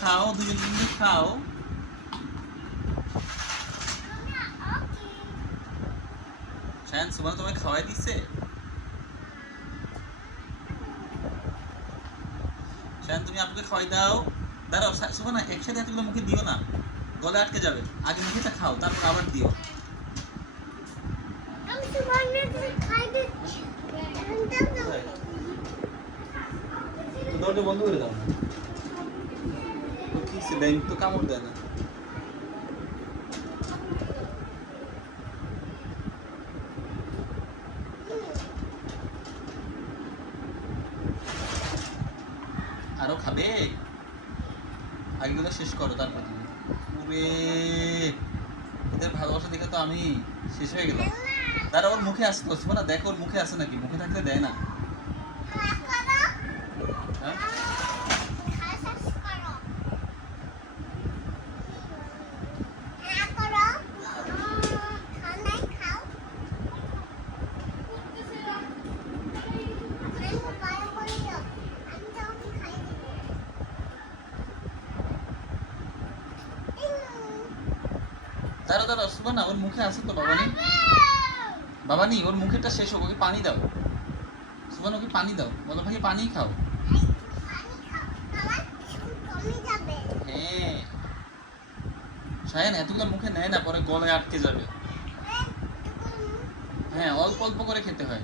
খাও দুজন মিলে খাও। শায়ন সুমান তোমায় খাওয়াই দিচ্ছে শায়ন তুমি আপুকে খাওয়াই দাও। দাঁড়াও সুমানা একসাথে এতগুলো মুখে দিও না। গলে আটকে যাবে। আগে মুখেটা খাও তারপর আবার দিও। দরজা বন্ধ করে দাও। কামড় দেয় না আরও খাবে? আগেগুলো শেষ করো তারপর তুমি। পুরে ওদের ভালোবাসা দেখে তো আমি শেষ হয়ে গেলাম। তারা ওর মুখে আসতে বসবো না দেখো ওর মুখে আসে নাকি? মুখে থাকতে দেয় না। হ্যাঁ? দাঁড়া দাঁড়া শুভ না, ওর মুখে আছে তো বাবানি। বাবানি, ওর শেষ হোক, ওকে পানি দাও। ওকে পানি দাও। বলো ভাই, পানি খাও। হ্যাঁ। এতগুলো মুখে নেয় না, পরে গলায় আটকে যাবে। হ্যাঁ অল্প অল্প করে খেতে হয়।